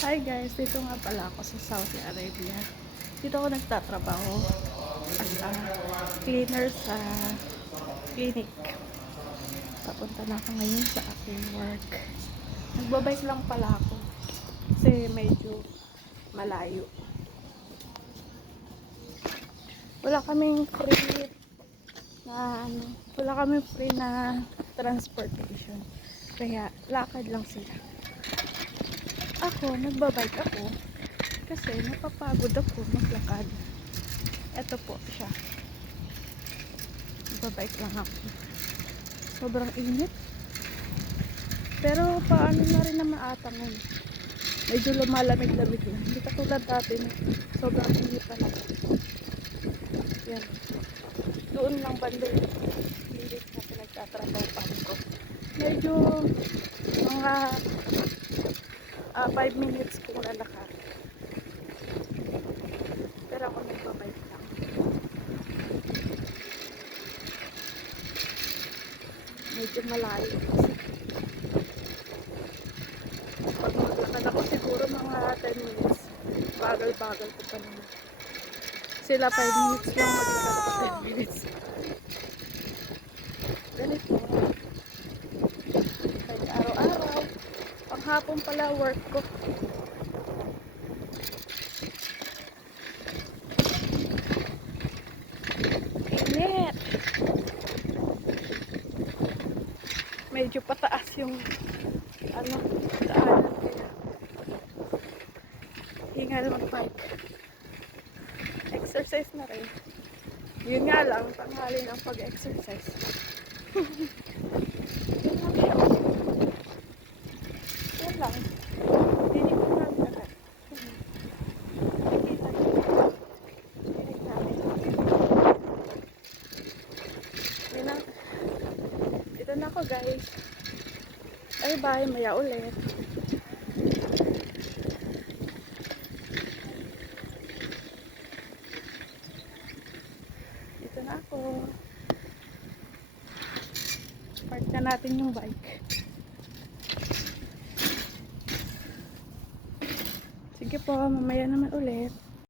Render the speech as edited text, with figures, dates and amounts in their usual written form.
Hi guys, dito nga pala ako sa Saudi Arabia. Dito ako nagtatrabaho as a cleaner sa clinic. Papunta na ako ngayon sa aking work. Nagbabike lang pala ako kasi medyo malayo. Wala kaming free wala kaming free na transportation. Kaya lakad lang sila. Ako, nagbabike ako kasi napapagod ako maglakad. Ito po siya. Nagbabike lang ako. Sobrang init. Pero paano na rin naman ata ngayon. Medyo lumalamig-lamig na. Hindi katulad dati na sobrang init talaga. Yan. Doon lang banda yung clinic na pinagtatrabaho pa ko. Medyo mga 5 minutes kung lalakad. Pero ako nagbabike lang. Medyo malayo kasi. Pag maglakad ako siguro mga 10 minutes. Bagal-bagal ko pa naman. Sila 5 minutes lang, maglakad ako 10 minutes. Ganito. Kahit araw-araw. Panghapon pala work ko. Init. Medyo pataas yung daanan kaya hingal mag-bike. Exercise na rin. Yun nga lang, tanghali ng pag-exercise. Yun lang siya. Yun lang. Hindi ko lang lahat. Nakikita niyo. Dinig namin. Yun lang. Dito na ako guys. Ay bye, maya ulit. Dito na ako. Park na natin yung bike. Sige po, mamaya naman ulit.